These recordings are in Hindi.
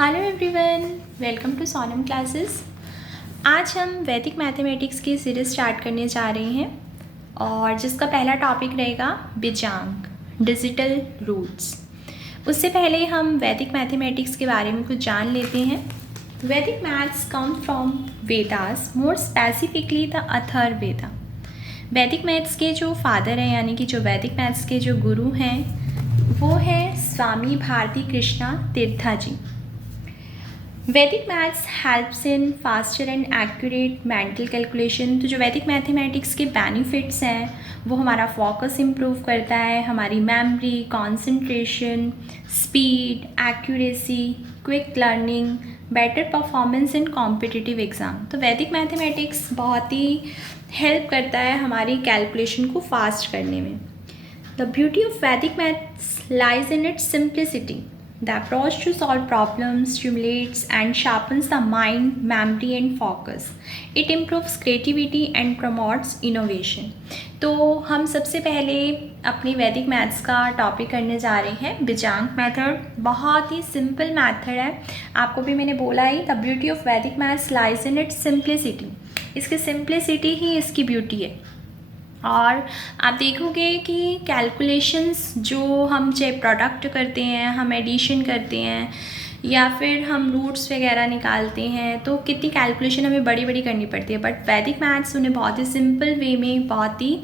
Hello everyone, welcome to Sonam classes. आज हम वैदिक मैथमेटिक्स की सीरीज़ स्टार्ट करने जा रहे हैं और जिसका पहला टॉपिक रहेगा बीजांक डिजिटल रूट्स। उससे पहले हम वैदिक मैथमेटिक्स के बारे में कुछ जान लेते हैं। वैदिक maths come from Vedas, more specifically the Atharvaveda. वैदिक मैथ्स के जो फादर हैं यानी कि जो वैदिक मैथ्स के जो गुरु हैं वो है स्वामी भारती कृष्णा तीर्था जी। वैदिक maths helps in faster and accurate mental calculation. तो जो वैदिक मैथमेटिक्स के बेनिफिट्स हैं वो हमारा फोकस इम्प्रूव करता है, हमारी memory, concentration, speed, accuracy, quick learning, better performance in competitive exam. तो वैदिक मैथमेटिक्स बहुत ही हेल्प करता है हमारी कैलकुलेशन को फास्ट करने में। द ब्यूटी ऑफ वैदिक maths lies in its simplicity. The approach to solve problems stimulates and sharpens the mind, memory and focus. It improves creativity and promotes innovation. तो हम सबसे पहले अपनी वैदिक मैथ्स का टॉपिक करने जा रहे हैं बीजांक मेथड। बहुत ही सिंपल मेथड है, आपको भी मैंने बोला ही द ब्यूटी ऑफ वैदिक maths lies in its simplicity. इसकी सिंप्लिसिटी ही इसकी ब्यूटी है। और आप देखोगे कि कैलकुलेशंस जो हम चाहे प्रोडक्ट करते हैं, हम एडिशन करते हैं या फिर हम रूट्स वगैरह निकालते हैं तो कितनी कैलकुलेशन हमें बड़ी बड़ी करनी पड़ती है, बट वैदिक मैथ्स उन्हें बहुत ही सिंपल वे में बहुत ही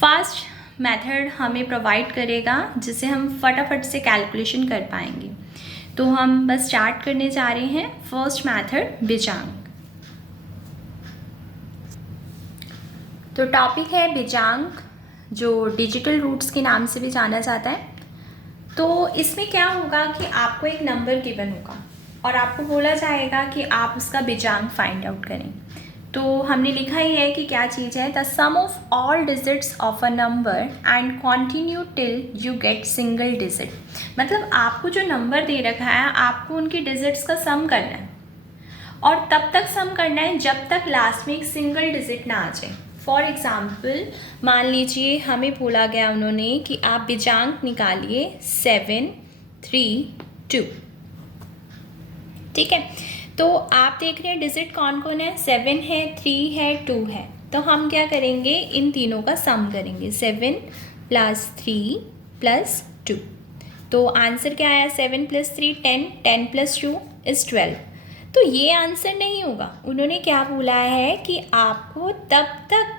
फास्ट मेथड हमें प्रोवाइड करेगा जिससे हम फटाफट से कैलकुलेशन कर पाएंगे। तो हम बस स्टार्ट करने जा रहे हैं फर्स्ट मेथड बीजांक। तो टॉपिक है बीजांक जो डिजिटल रूट्स के नाम से भी जाना जाता है। तो इसमें क्या होगा कि आपको एक नंबर गिवन होगा और आपको बोला जाएगा कि आप उसका बीजांक फाइंड आउट करें। तो हमने लिखा ही है कि क्या चीज़ है, the sum of all digits of a number and continue till you get single digit. मतलब आपको जो नंबर दे रखा है आपको उनकी डिजिट्स का सम करना है और तब तक सम करना है जब तक लास्ट में एक सिंगल डिजिट ना आ जाए। फॉर एग्ज़ाम्पल मान लीजिए हमें बोला गया उन्होंने कि आप बीजांक निकालिए 7, 3, 2। ठीक है, तो आप देख रहे हैं डिजिट कौन कौन है, 7 है, 3 है, 2 है। तो हम क्या करेंगे, इन तीनों का सम करेंगे, 7 + 3 + 2। तो आंसर क्या आया, 7 + 3 10, 10 + 2 = 12। तो ये आंसर नहीं होगा, उन्होंने क्या बोला है कि आपको तब तक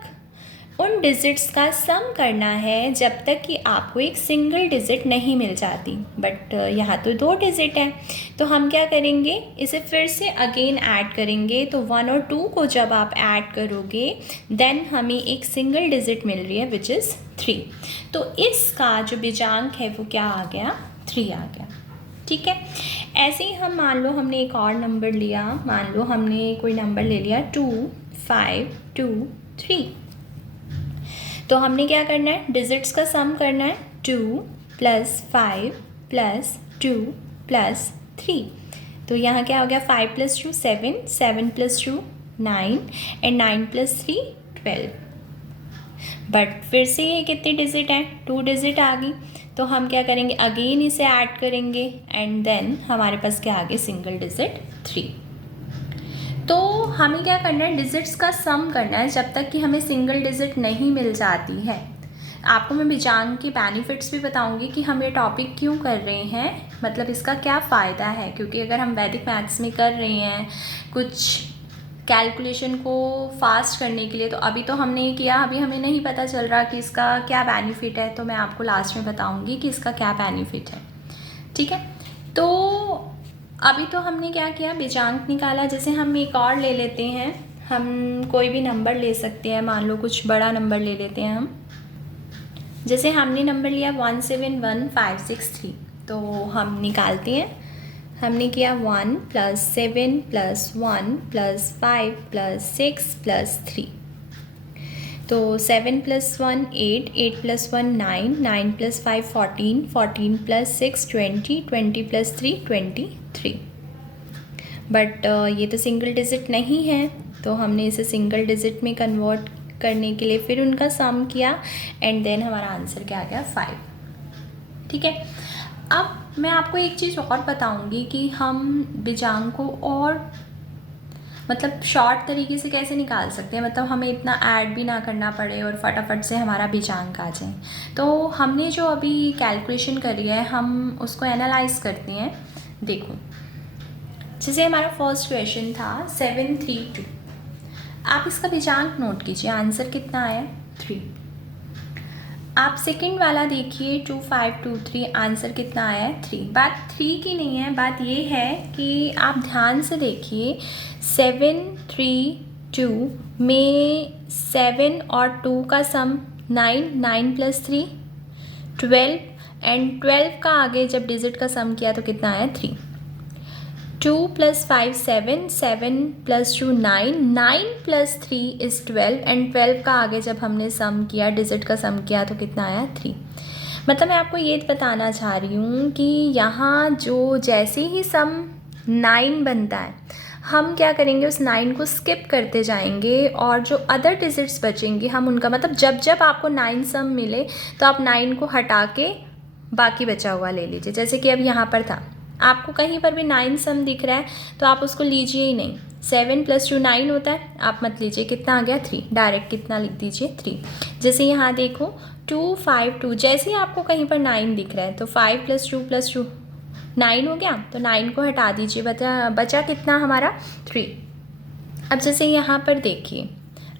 उन डिजिट्स का सम करना है जब तक कि आपको एक सिंगल डिजिट नहीं मिल जाती। बट यहाँ तो 2 डिजिट है, तो हम क्या करेंगे, इसे फिर से अगेन ऐड करेंगे। तो 1 और 2 को जब आप ऐड करोगे देन हमें एक सिंगल डिजिट मिल रही है विच इज़ 3। तो इसका जो बीजांक है वो क्या आ गया, 3 आ गया। ठीक है, ऐसे ही हम मान लो हमने एक और नंबर लिया, मान लो हमने कोई नंबर ले लिया 2, 5, 2, 3। तो हमने क्या करना है, डिजिट्स का सम करना है, 2 + 5 + 2 + 3। तो यहाँ क्या हो गया, 5 + 2 7, 7 + 2 9 एंड 9 + 3 12। बट फिर से ये कितनी डिजिट है, 2 डिजिट आ गई। तो हम क्या करेंगे, अगेन इसे ऐड करेंगे एंड देन हमारे पास क्या आ गया, सिंगल डिजिट 3। तो हमें क्या करना है, डिजिट्स का सम करना है जब तक कि हमें सिंगल डिजिट नहीं मिल जाती है। आपको मैं बीजांक के बेनिफिट्स भी बताऊंगी कि हम ये टॉपिक क्यों कर रहे हैं, मतलब इसका क्या फ़ायदा है। क्योंकि अगर हम वैदिक मैथ्स में कर रहे हैं कुछ कैलकुलेशन को फास्ट करने के लिए, तो अभी तो हमने किया, अभी हमें नहीं पता चल रहा कि इसका क्या बेनिफिट है। तो मैं आपको लास्ट में बताऊंगी कि इसका क्या बेनिफिट है। ठीक है, तो अभी तो हमने क्या किया, बीजांक निकाला। जैसे हम एक और ले लेते हैं, हम कोई भी नंबर ले सकते हैं, मान लो कुछ बड़ा नंबर ले लेते हैं हम। जैसे हमने नंबर लिया 171563। तो हम निकालते हैं, हमने किया 1 + 7 + 1 + 5 + 6 + 3। तो 7 + 1 8, 8 + 1 9, 9 + 5 14, 14 + 6 20, 20 + 3 23। बट ये तो सिंगल डिजिट नहीं है, तो हमने इसे सिंगल डिजिट में कन्वर्ट करने के लिए फिर उनका सम किया एंड देन हमारा आंसर क्या आ गया, 5। ठीक है, अब मैं आपको एक चीज़ और बताऊंगी कि हम बीजांग को और मतलब शॉर्ट तरीके से कैसे निकाल सकते हैं, मतलब हमें इतना ऐड भी ना करना पड़े और फटाफट से हमारा बीजांक आ जाए। तो हमने जो अभी कैलकुलेशन करी है हम उसको एनालाइज करते हैं। देखो, जैसे हमारा फर्स्ट क्वेश्चन था 732, आप इसका बीजांक नोट कीजिए, आंसर कितना आया 3। आप सेकंड वाला देखिए 2523, आंसर कितना आया है 3। बात 3 की नहीं है, बात ये है कि आप ध्यान से देखिए 732 में 7 और 2 का सम 9, 9 + 3 12, एंड 12 का आगे जब डिजिट का सम किया तो कितना आया 3। 2 + 5 7, 7 + 2 9, 9 + 3 is 12, एंड 12 का आगे जब हमने सम किया डिजिट का सम किया तो कितना आया 3। मतलब मैं आपको ये बताना चाह रही हूँ कि यहाँ जो जैसे ही सम 9 बनता है हम क्या करेंगे, उस 9 को स्किप करते जाएंगे और जो अदर डिजिट्स बचेंगे हम उनका मतलब जब जब आपको 9 सम मिले तो आप 9 को हटा के बाकी बचा हुआ ले लीजिए। जैसे कि अब यहाँ पर था, आपको कहीं पर भी 9 सम दिख रहा है तो आप उसको लीजिए ही नहीं। 7 + 2 9 होता है, आप मत लीजिए, कितना आ गया 3, डायरेक्ट कितना लिख दीजिए 3। जैसे यहाँ देखो 252, जैसे ही आपको कहीं पर 9 दिख रहा है तो 5 + 2 + 2 9 हो गया, तो 9 को हटा दीजिए, बचा कितना हमारा 3। अब जैसे यहाँ पर देखिए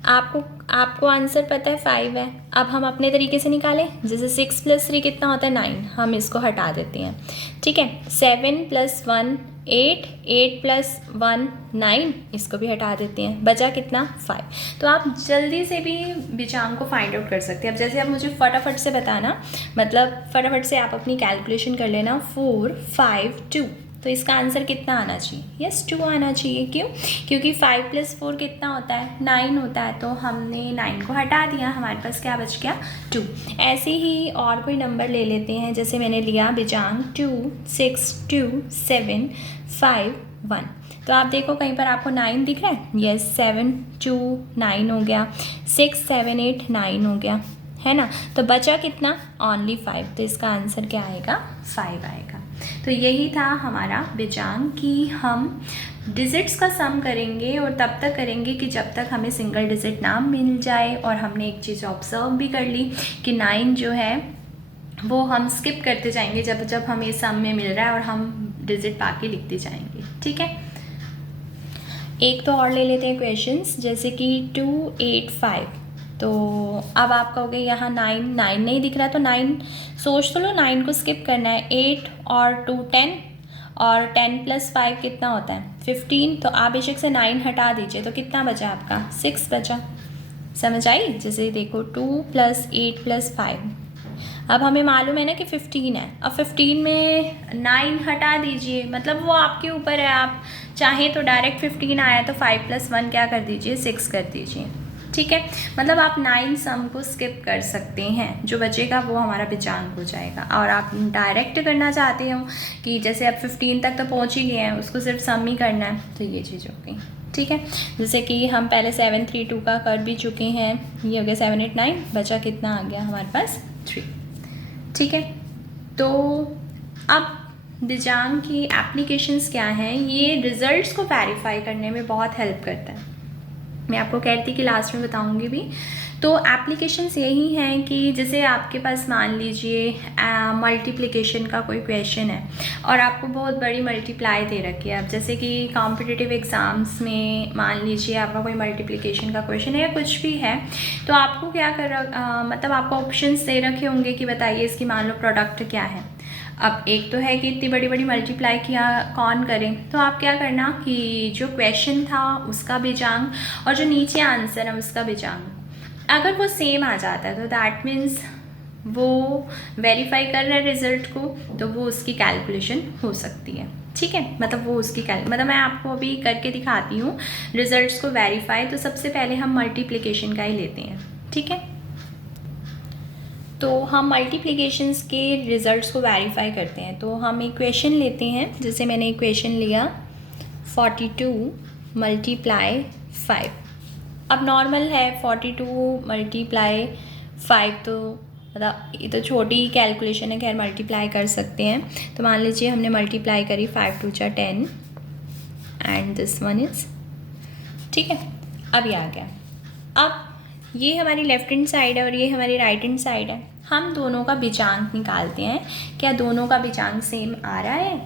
आपको आंसर पता है 5 है, अब हम अपने तरीके से निकालें। जैसे 6 + 3 कितना होता है 9, हम इसको हटा देते हैं, ठीक है। 7 + 1 8, 8 + 1 9, इसको भी हटा देते हैं, बचा कितना 5। तो आप जल्दी से भी बीजांक को फाइंड आउट कर सकते हैं। अब जैसे आप मुझे फटाफट से बताना, मतलब फटाफट से आप अपनी कैलकुलेशन कर लेना 4 5 2, तो इसका आंसर कितना आना चाहिए, यस 2 आना चाहिए। क्यों? क्योंकि 5 + 4 कितना होता है 9 होता है, तो हमने 9 को हटा दिया, हमारे पास क्या बच गया 2। ऐसे ही और कोई नंबर ले लेते हैं, जैसे मैंने लिया बीजांक 2 6 2 7 5 1, तो आप देखो कहीं पर आपको 9 दिख रहा है, यस 7 2 9 हो गया, 6 7 8 9 हो गया, है ना। तो बचा कितना ओनली 5, तो इसका आंसर क्या आएगा 5 आएगा। तो यही था हमारा बीजांक कि हम डिजिट्स का सम करेंगे और तब तक करेंगे कि जब तक हमें सिंगल डिजिट ना मिल जाए। और हमने एक चीज़ ऑब्जर्व भी कर ली कि 9 जो है वो हम स्किप करते जाएंगे जब जब हमें सम में मिल रहा है और हम डिजिट बाकी लिखते जाएंगे, ठीक है। एक तो और ले लेते हैं क्वेश्चंस, जैसे कि 285, तो अब आप कहोगे यहाँ 9 नहीं दिख रहा है, तो 9 सोच तो लो, 9 को स्किप करना है। 8 और 2 10, और 10 + 5 कितना होता है 15, तो आप बेशक से 9 हटा दीजिए, तो कितना बचा आपका 6 बचा। समझ आई? जैसे देखो 2 + 8 + 5, अब हमें मालूम है ना कि 15 है, अब 15 में 9 हटा दीजिए, मतलब वो आपके ऊपर है, आप चाहें तो डायरेक्ट 15 आया तो 5 + 1 क्या कर दीजिए 6 कर दीजिए, ठीक है। मतलब आप 9 सम को स्किप कर सकते हैं, जो बचेगा वो हमारा बीजांक हो जाएगा। और आप डायरेक्ट करना चाहते हो कि जैसे अब 15 तक तो पहुंच ही गए हैं, उसको सिर्फ सम ही करना है, तो ये चीज़ हो गई, ठीक है। जैसे कि हम पहले 732 का कर भी चुके हैं, ये हो गया 7 8 9, बचा कितना आ गया हमारे पास 3, ठीक है। तो अब बीजांक की एप्लीकेशंस क्या हैं, ये रिजल्ट्स को वेरीफाई करने में बहुत हेल्प करता है। मैं आपको कहती कि लास्ट में बताऊंगी भी। तो एप्लीकेशंस यही हैं कि जैसे आपके पास मान लीजिए मल्टीप्लिकेशन का कोई क्वेश्चन है और आपको बहुत बड़ी मल्टीप्लाई दे रखी है। अब जैसे कि कॉम्पिटिटिव एग्ज़ाम्स में मान लीजिए आपका कोई मल्टीप्लिकेशन का क्वेश्चन है या कुछ भी है, तो आपको क्या मतलब आपको ऑप्शंस दे रखे होंगे कि बताइए इसकी मान लो प्रोडक्ट क्या है। अब एक तो है कि इतनी बड़ी बड़ी मल्टीप्लाई किया कौन करें, तो आप क्या करना कि जो क्वेश्चन था उसका बीजांक और जो नीचे आंसर है उसका बीजांक अगर वो सेम आ जाता है तो दैट मीन्स वो वेरीफाई कर रहा है रिज़ल्ट को, तो वो उसकी कैलकुलेशन हो सकती है, ठीक है। मतलब वो उसकी मतलब मैं आपको अभी करके दिखाती हूँ रिजल्ट्स को वेरीफाई। तो सबसे पहले हम मल्टीप्लिकेशन का ही लेते हैं, ठीक है। तो हम मल्टीप्लिकेशंस के रिज़ल्ट्स को वेरीफाई करते हैं। तो हम एक क्वेश्चन लेते हैं, जैसे मैंने एक क्वेश्चन लिया 42 × 5। अब नॉर्मल है 42 × 5, तो मतलब ये तो छोटी कैलकुलेशन है, खैर मल्टीप्लाई कर सकते हैं। तो मान लीजिए हमने मल्टीप्लाई करी 5 2 जा 10 एंड दिस वन इज़, ठीक है। अब ये आ गया। अब ये हमारी लेफ़्ट हैंड साइड है और ये हमारी राइट हैंड साइड है। हम दोनों का बीजांक निकालते हैं, क्या दोनों का बीजांक सेम आ रहा है?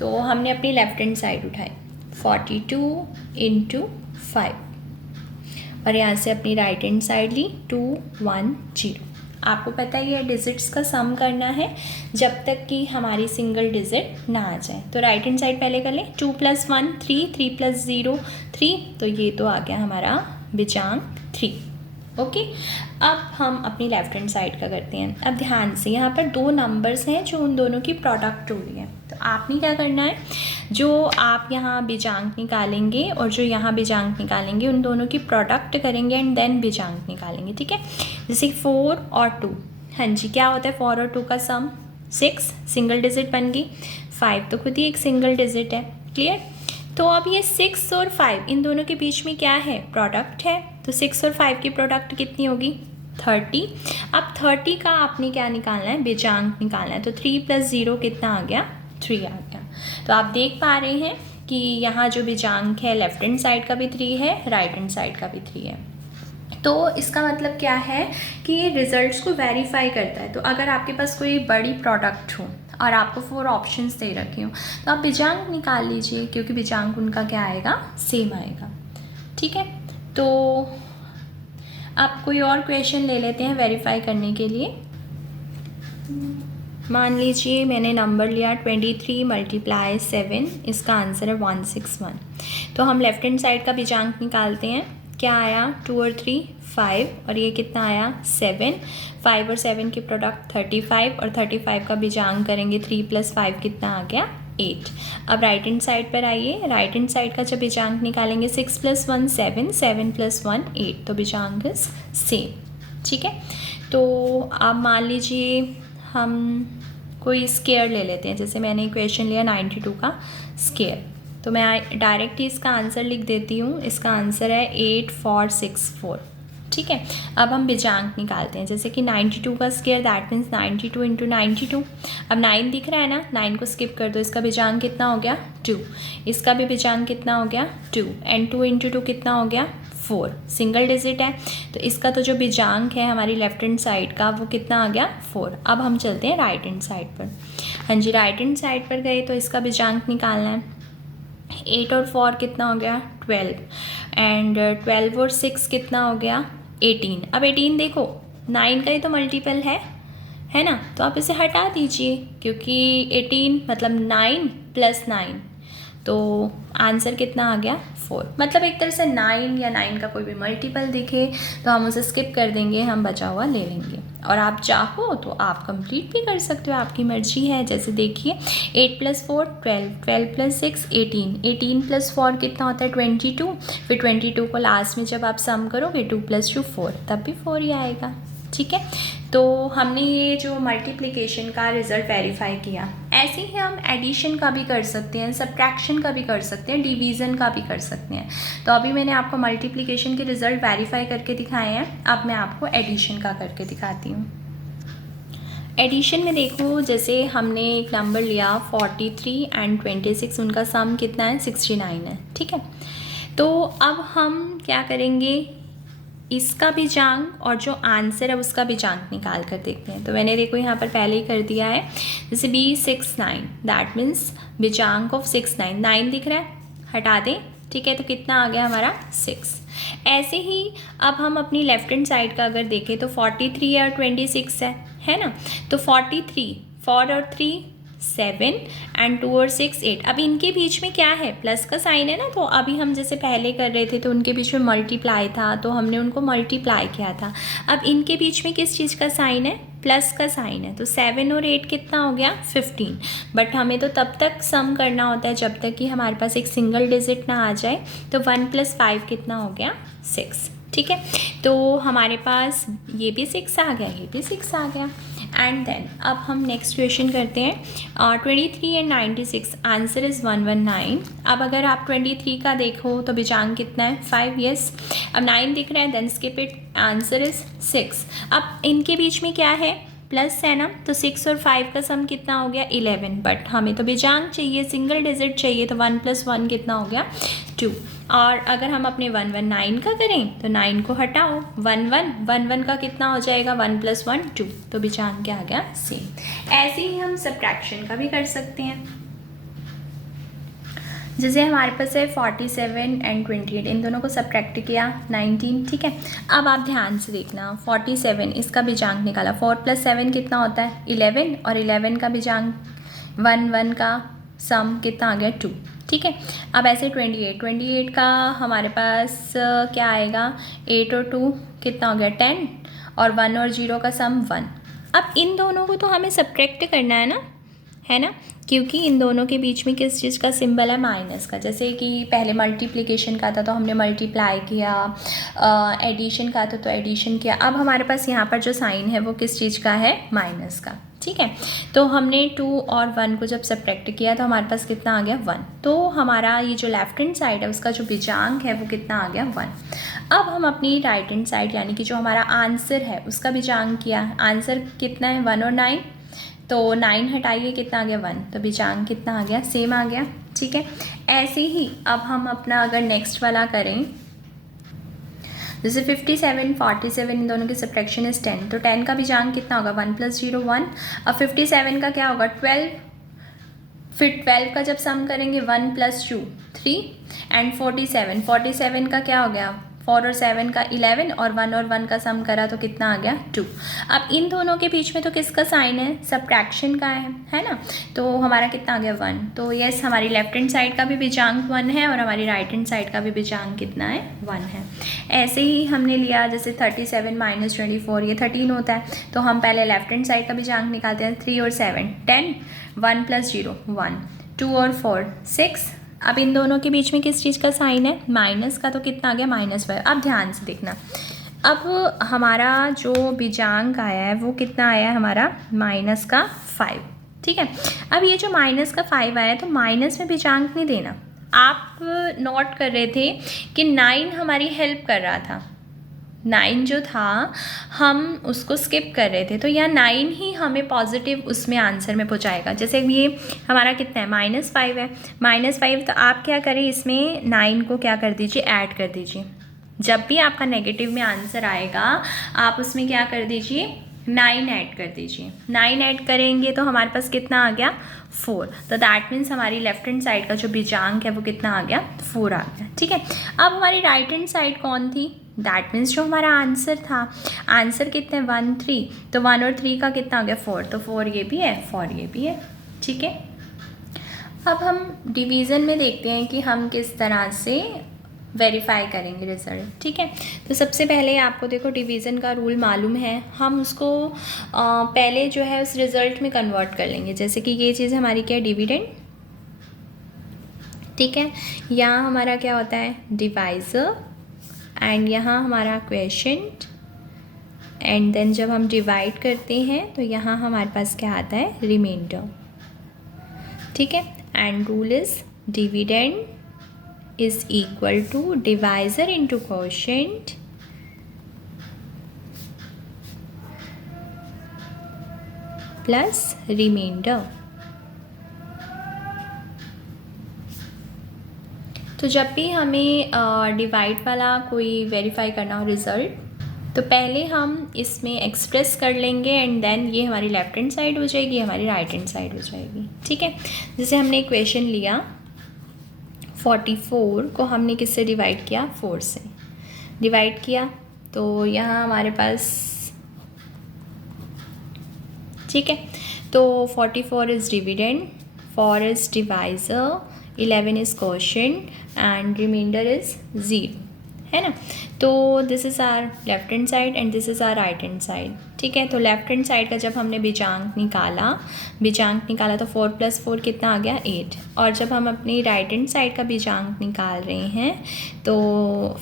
तो हमने अपनी लेफ़्ट हैंड साइड उठाई 42 × 5 और यहाँ से अपनी राइट हैंड साइड ली 210। आपको पता ही है डिजिट्स का सम करना है जब तक कि हमारी सिंगल डिजिट ना आ जाए। तो राइट हैंड साइड पहले कर लें, 2 + 1 3, 3 + 0 3, तो ये तो आ गया हमारा बीजांक 3। ओके, अब हम अपनी लेफ़्ट हैंड साइड का करते हैं। अब ध्यान से यहाँ पर दो नंबर्स हैं जो उन दोनों की प्रोडक्ट हो रही है। तो आपने क्या करना है, जो आप यहाँ बीजांक निकालेंगे और जो यहाँ बीजांक निकालेंगे उन दोनों की प्रोडक्ट करेंगे एंड देन बीजांक निकालेंगे, ठीक है। जैसे 4 और 2, हाँ जी, क्या होता है 4 और 2 का सम 6, सिंगल डिजिट बन गई। 5 तो खुद ही एक सिंगल डिजिट है, क्लियर। तो अब ये 6 और 5 इन दोनों के बीच में क्या है, प्रोडक्ट है। तो 6 और 5 की प्रोडक्ट कितनी होगी, 30। अब 30 का आपने क्या निकालना है, बीजांक निकालना है। तो 3 + 0 कितना आ गया, 3 आ गया। तो आप देख पा रहे हैं कि यहाँ जो बीजांक है लेफ़्ट हैंड साइड का भी 3 है, राइट हैंड साइड का भी 3 है। तो इसका मतलब क्या है कि ये रिजल्ट्स को वेरीफाई करता है। तो अगर आपके पास कोई बड़ी प्रोडक्ट हो और आपको 4 ऑप्शंस दे रखे हो तो आप बीजांक निकाल लीजिए, क्योंकि बीजांक उनका क्या आएगा, सेम आएगा, ठीक है। तो आप कोई और क्वेश्चन ले लेते हैं वेरीफाई करने के लिए। मान लीजिए मैंने नंबर लिया 23 × 7, इसका आंसर है 161। तो हम लेफ़्ट हैंड साइड का बीजांक निकालते हैं। क्या आया, 2 और 3 5, और ये कितना आया 7। 5 और 7 की प्रोडक्ट 35 और 35 का बीजांक करेंगे 3 + 5 कितना आ गया 8। अब राइट हैंड साइड पर आइए, राइट हैंड साइड का जब बीजांक निकालेंगे 6 + 1 7, 7 + 1 8, तो बीजांक इज सेम, ठीक है। तो आप मान लीजिए हम कोई स्क्वायर ले लेते हैं। जैसे मैंने क्वेश्चन लिया 92 का स्क्वायर, तो मैं डायरेक्ट ही इसका आंसर लिख देती हूँ। इसका आंसर है 8464, ठीक है। अब हम बीजांक निकालते हैं। जैसे कि 92 का स्क्वायर दैट मीन्स 92 × 92। अब 9 दिख रहा है ना, 9 को स्किप कर दो, इसका बीजांक कितना हो गया 2। इसका भी बीजांक कितना हो गया 2, एंड 2 × 2 कितना हो गया 4, सिंगल डिजिट है। तो इसका तो जो बीजांक है हमारी लेफ़्ट हैंड साइड का वो कितना आ गया 4। अब हम चलते हैं राइट हैंड साइड पर। हाँ जी, राइट हैंड साइड पर गए तो इसका बीजांक निकालना है। 8 और 4 कितना हो गया 12, एंड 12 और 6 कितना हो गया 18। अब 18 देखो 9 का ही तो मल्टीपल है ना, तो आप इसे हटा दीजिए, क्योंकि 18 मतलब 9 + 9, तो आंसर कितना आ गया 4। मतलब एक तरह से 9 या 9 का कोई भी मल्टीपल दिखे तो हम उसे स्किप कर देंगे, हम बचा हुआ ले लेंगे। और आप चाहो तो आप कंप्लीट भी कर सकते हो, आपकी मर्जी है। जैसे देखिए 8 + 4 12, 12 + 6 18, 18 + 4 कितना होता है 22। फिर 22 को लास्ट में जब आप सम करोगे 2 + 2 4, तब भी 4 ही आएगा, ठीक है। तो हमने ये जो मल्टीप्लिकेशन का रिज़ल्ट वेरीफाई किया। ऐसे ही हम एडिशन का भी कर सकते हैं, सब्ट्रैक्शन का भी कर सकते हैं, डिवीज़न का भी कर सकते हैं। तो अभी मैंने आपको मल्टीप्लिकेशन के रिज़ल्ट वेरीफाई करके दिखाए हैं, अब मैं आपको एडिशन का करके दिखाती हूँ। एडिशन में देखो, जैसे हमने एक नंबर लिया 43 एंड 26, उनका सम कितना है 69 है, ठीक है। तो अब हम क्या करेंगे, इसका बीजांक और जो आंसर है उसका बीजांक निकाल कर देखते हैं। तो मैंने देखो यहाँ पर पहले ही कर दिया है। जैसे B69 दैट मीन्स बीजांक ऑफ 69, 9 दिख रहा है, हटा दें, ठीक है। तो कितना आ गया हमारा 6। ऐसे ही अब हम अपनी लेफ़्ट हैंड साइड का अगर देखें तो 43 और 26 है ना। तो 43 4 और 3 7 एंड 2 और 6 8। अब इनके बीच में क्या है, प्लस का साइन है ना। तो अभी हम जैसे पहले कर रहे थे तो उनके बीच में मल्टीप्लाई था, तो हमने उनको मल्टीप्लाई किया था। अब इनके बीच में किस चीज़ का साइन है, प्लस का साइन है। तो 7 और 8 कितना हो गया 15। बट हमें तो तब तक सम करना होता है जब तक कि हमारे पास एक सिंगल डिजिट ना आ जाए। तो 1 + 5 कितना हो गया 6, ठीक है। तो हमारे पास ये भी 6 आ गया, ये भी 6 आ गया। एंड देन अब हम नेक्स्ट क्वेश्चन करते हैं। 23 एंड 96, आंसर इज़ 119। अब अगर आप 23 का देखो तो बीजांक कितना है 5, यस। अब 9 दिख रहा है, then skip it, answer is 6। अब इनके बीच में क्या है, प्लस है ना, तो 6 और 5 का सम कितना हो गया 11, बट हमें तो बेजांग चाहिए, सिंगल डिजिट चाहिए, तो 1 + 1 कितना हो गया 2। और अगर हम अपने 1 1 9 का करें तो 9 को हटाओ, 1 1 1 1 का कितना हो जाएगा 1 + 1 2, तो बेजांग क्या आ गया सेम। ऐसे ही हम सब्ट्रैक्शन का भी कर सकते हैं। जैसे हमारे पास है 47 एंड 28, इन दोनों को सब्ट्रैक्ट किया 19, ठीक है। अब आप ध्यान से देखना, 47 इसका बेजांग निकाला, 4 + 7 कितना होता है 11, और 11 का बेजांग 1 1 का सम कितना आ गया 2, ठीक है। अब ऐसे 28 का हमारे पास क्या आएगा 8 और 2 कितना हो गया 10, और 1 और 0 का सम 1। अब इन दोनों को तो हमें सब्ट्रैक्ट करना है ना, क्योंकि इन दोनों के बीच में किस चीज़ का सिंबल है माइनस का। जैसे कि पहले मल्टीप्लिकेशन का था तो हमने मल्टीप्लाई किया, एडिशन का था तो एडिशन किया। अब हमारे पास यहाँ पर जो साइन है वो किस चीज़ का है माइनस का, ठीक है। तो हमने 2 और 1 को जब सब्ट्रैक्ट किया तो हमारे पास कितना आ गया 1। तो हमारा ये जो लेफ्ट हैंड साइड है उसका जो बेजांग है वो कितना आ गया 1। अब हम अपनी राइट हैंड साइड यानी कि जो हमारा आंसर है उसका बेजांग किया, आंसर कितना है 1 और 9, तो 9 हटाइए कितना आ गया 1, तो बेजांग कितना आ गया सेम आ गया, ठीक है। ऐसे ही अब हम अपना अगर नेक्स्ट वाला करें, जैसे 57 47 इन दोनों की सब्ट्रैक्शन इज 10, तो 10 का बेजांग कितना होगा 1 + 0 1। अब 57 का क्या होगा 12, फिर 12 का जब सम करेंगे 1 + 2 3, एंड 47 का क्या हो गया 4 और 7 का 11, और 1 और 1 का सम करा तो कितना आ गया 2। अब इन दोनों के बीच में तो किसका साइन है सब्ट्रैक्शन का है ना, तो हमारा कितना आ गया 1। तो यस, हमारी लेफ्ट हैंड साइड का भी बेजांग 1 है और हमारी राइट हैंड साइड का भी बेजांग कितना है 1 है। ऐसे ही हमने लिया जैसे 37 - 24 ये 13 होता है, तो हम पहले लेफ्ट हैंड साइड का बेजांग निकालते हैं, 3 और 7 10, 1 + 0 1, 2 और 4 6। अब इन दोनों के बीच में किस चीज़ का साइन है माइनस का, तो कितना आ गया -5। अब ध्यान से देखना, अब हमारा जो बेजांग आया है वो कितना आया है हमारा -5, ठीक है। अब ये जो -5 आया तो माइनस में बेजांग नहीं देना। आप नोट कर रहे थे कि 9 हमारी हेल्प कर रहा था, 9 जो था हम उसको स्किप कर रहे थे, तो यहाँ 9 ही हमें पॉजिटिव उसमें आंसर में पहुँचाएगा। जैसे ये हमारा कितना है -5 है, -5, तो आप क्या करें इसमें 9 को क्या कर दीजिए ऐड कर दीजिए। जब भी आपका नेगेटिव में आंसर आएगा आप उसमें क्या कर दीजिए 9 ऐड कर दीजिए। 9 ऐड करेंगे तो हमारे पास कितना आ गया 4, तो दैट मीन्स हमारी लेफ्ट हैंड साइड का जो बेजांग है वो कितना आ गया 4 आ गया, ठीक है। अब हमारी राइट हैंड साइड कौन थी, दैट मीन्स जो हमारा आंसर था, आंसर कितने 1 3, तो 1 और 3 का कितना आ गया 4, तो 4 ये भी है 4 ये भी है, ठीक है। अब हम डिवीज़न में देखते हैं कि हम किस तरह से वेरीफाई करेंगे रिज़ल्ट, ठीक है। तो सबसे पहले आपको देखो डिवीज़न का रूल मालूम है, हम उसको पहले जो है उस रिज़ल्ट में कन्वर्ट कर लेंगे। जैसे कि ये चीज़ हमारी क्या है डिविडेंड, ठीक है। यहाँ हमारा क्या होता है डिवाइज़र, एंड यहाँ हमारा क्वेशंट, एंड देन जब हम डिवाइड करते हैं तो यहाँ हमारे पास क्या आता है रिमाइंडर, ठीक है। And rule is dividend is equal to divisor into quotient plus remainder। तो जब भी हमें डिवाइड वाला कोई वेरीफाई करना हो रिज़ल्ट, तो पहले हम इसमें एक्सप्रेस कर लेंगे एंड देन ये हमारी लेफ्ट हैंड साइड हो जाएगी, हमारी राइट हैंड साइड हो जाएगी, ठीक है। जैसे हमने इक्वेशन लिया 44 को हमने किससे डिवाइड किया 4 से डिवाइड किया, तो यहाँ हमारे पास, ठीक है। तो 44 is dividend, 4 is divisor, 11 is quotient and remainder is 0, है ना। तो this is our left hand side and this is our right hand side, ठीक है। तो लेफ्ट हैंड साइड का जब हमने बेजांग निकाला तो 4 + 4 कितना आ गया 8, और जब हम अपनी राइट हैंड साइड का बेजांग निकाल रहे हैं तो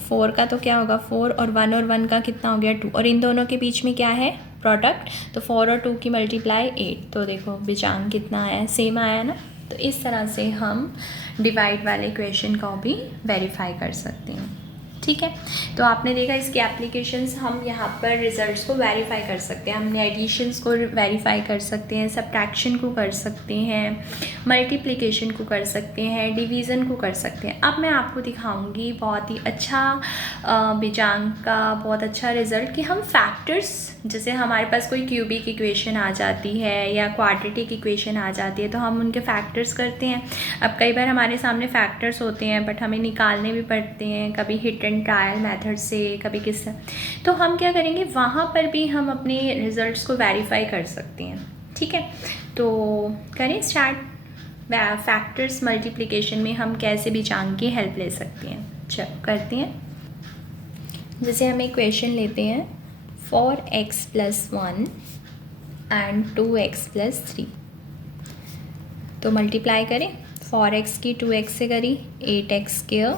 4 का तो क्या होगा 4, और 1 का कितना हो गया 2, और इन दोनों के बीच में क्या है प्रोडक्ट, तो 4 और 2 की मल्टीप्लाई 8, तो देखो बेजांग कितना आया सेम आया ना। तो इस तरह से हम डिवाइड वाले क्वेश्चन को भी वेरीफाई कर सकते हैं, ठीक है। ठीक है। तो आपने देखा इसकी एप्लीकेशंस हम यहाँ पर रिजल्ट्स को वेरीफाई कर सकते हैं, हमने एडिशंस को वेरीफाई कर सकते हैं, सब्ट्रैक्शन को कर सकते हैं, मल्टीप्लिकेशन को कर सकते हैं, डिवीज़न को कर सकते हैं। अब मैं आपको दिखाऊंगी बहुत ही अच्छा बीजांक का बहुत अच्छा रिज़ल्ट कि हम फैक्टर्स, जैसे हमारे पास कोई क्यूबिक इक्वेशन आ जाती है या क्वाड्रेटिक इक्वेशन आ जाती है तो हम उनके फैक्टर्स करते हैं। अब कई बार हमारे सामने फैक्टर्स होते हैं बट हमें निकालने भी पड़ते हैं, कभी हिट एंड ट्रायल मेथड से, कभी किससे। तो हम क्या करेंगे, वहाँ पर भी हम अपने रिजल्ट्स को वेरीफाई कर सकते हैं। ठीक है, तो करें स्टार्ट। फैक्टर्स मल्टीप्लिकेशन में हम कैसे बीजांक की हेल्प ले सकते हैं, चलो करते हैं। जैसे हम इक्वेशन लेते हैं 4x + 1 एंड 2x + 3, तो मल्टीप्लाई करें। 4x की 2x से करी 8x²,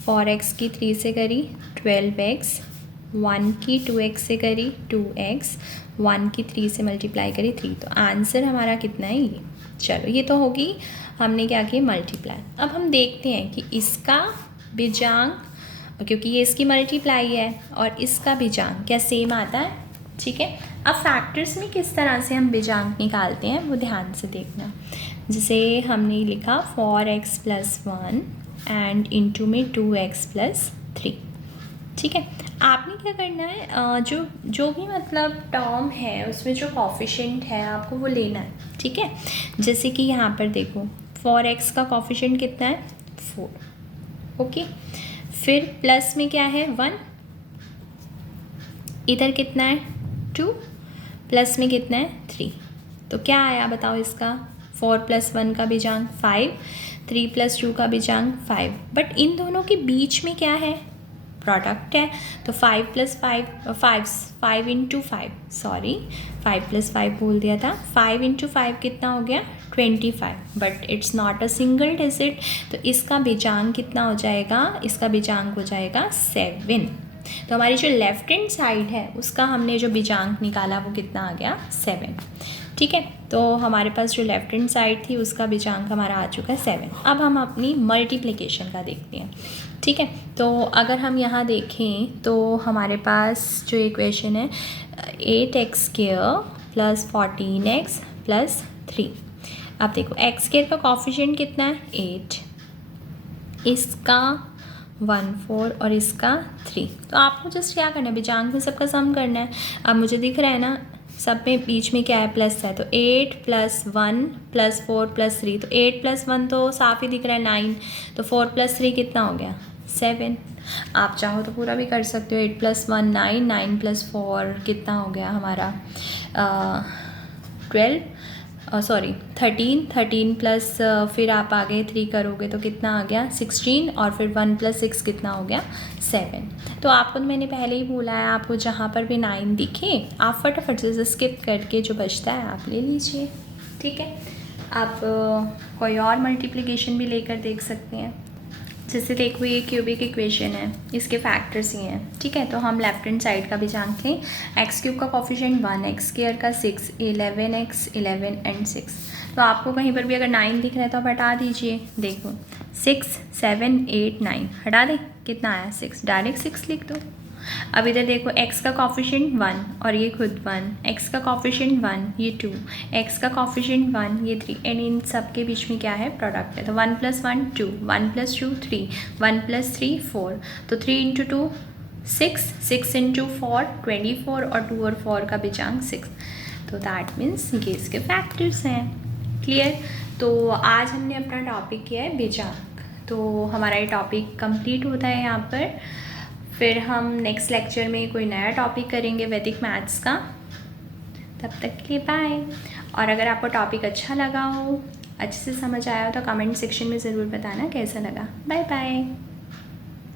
4x की 3 से करी 12x, 1 की 2x से करी 2x, 1 की 3 से मल्टीप्लाई करी 3। तो आंसर हमारा कितना है ये। चलो ये तो होगी, हमने क्या किया मल्टीप्लाई। अब हम देखते हैं कि इसका बीजांक, क्योंकि ये इसकी मल्टीप्लाई है और इसका बीजांक क्या सेम आता है। ठीक है, अब फैक्टर्स में किस तरह से हम बीजांक निकालते हैं वो ध्यान से देखना। जैसे हमने लिखा 4x + 1 एंड इंटू में 2x + 3। ठीक है, आपने क्या करना है, जो भी मतलब टर्म है उसमें जो कॉफिशिएंट है आपको वो लेना है। ठीक है, जैसे कि यहाँ पर देखो 4x का कॉफिशिएंट कितना है 4। ओके, फिर प्लस में क्या है 1, इधर कितना है 2, प्लस में कितना है 3। तो क्या आया बताओ इसका, 4 + 1 का बीजांक 5, 3 + 2 का बीजांक 5। बट इन दोनों के बीच में क्या है, प्रोडक्ट है। तो 5 + 5 5 × 5, सॉरी 5 + 5 बोल दिया था। 5 × 5 कितना हो गया 25, but it's not a single digit. तो इसका बीजांक कितना हो जाएगा, इसका बीजांक हो जाएगा 7। तो हमारी जो लेफ्ट हैंड साइड है उसका हमने जो बीजांक निकाला वो कितना आ गया 7। ठीक है, तो हमारे पास जो लेफ्ट हैंड साइड थी उसका बीजांक हमारा आ चुका है 7। अब हम अपनी मल्टीप्लिकेशन का देखते हैं। ठीक है, तो अगर हम यहाँ देखें तो हमारे पास जो इक्वेशन है 8x² + 14x + 3। अब देखो x² का कॉफिशिएंट कितना है 8, इसका 1 4 और इसका 3। तो आपको जस्ट क्या करना है, बीजांक में सबका सम करना है। अब मुझे दिख रहा है ना सब में बीच में क्या है प्लस है, तो 8 + 1 + 4 + 3। तो 8 + 1 तो साफ ही दिख रहा है 9, तो 4 + 3 कितना हो गया 7। आप चाहो तो पूरा भी कर सकते हो, 8 + 1 9, 9 + 4 कितना हो गया हमारा 12, सॉरी 13, 13 प्लस फिर आप आगे 3 करोगे तो कितना आ गया 16, और फिर 1 + 6 कितना हो गया 7। तो आपको मैंने पहले ही बोला है, आपको जहाँ पर भी 9 दिखे आप फटाफट से स्किप करके जो बचता है आप ले लीजिए। ठीक है, आप कोई और मल्टीप्लिकेशन भी लेकर देख सकते हैं। जैसे देखो ये क्यूबिक इक्वेशन है, इसके फैक्टर्स ही हैं। ठीक है, तो हम लेफ्ट हैंड साइड का भी जानते हैं। x³ का कॉफिशिएंट 1, x² का 6, 11x 11 एंड 6। तो आपको कहीं पर भी अगर 9 दिख रहा है तो आप हटा दीजिए। देखो 6 7 8 9 हटा दें, कितना आया 6, डायरेक्ट 6 लिख दो। अब इधर देखो x का कॉफिशिएंट 1 और ये खुद 1, x का कॉफिशिएंट 1 ये 2, x का कॉफिशिएंट 1 ये 3, एंड इन सब के बीच में क्या है प्रोडक्ट है। तो 1 + 1 2, 1 + 2 3, 1 + 3 4। तो 3 × 2 6, 6 × 4 24, और 2 और 4 का बीजांक 6। तो दैट मीन्स ये इसके फैक्टर्स हैं। क्लियर। तो आज हमने अपना टॉपिक किया है बीजांक। तो हमारा ये टॉपिक कंप्लीट होता है यहाँ पर। फिर हम नेक्स्ट लेक्चर में कोई नया टॉपिक करेंगे वैदिक मैथ्स का। तब तक के लिए बाय। और अगर आपको टॉपिक अच्छा लगा हो, अच्छे से समझ आया हो तो कमेंट सेक्शन में ज़रूर बताना कैसा लगा। Bye bye.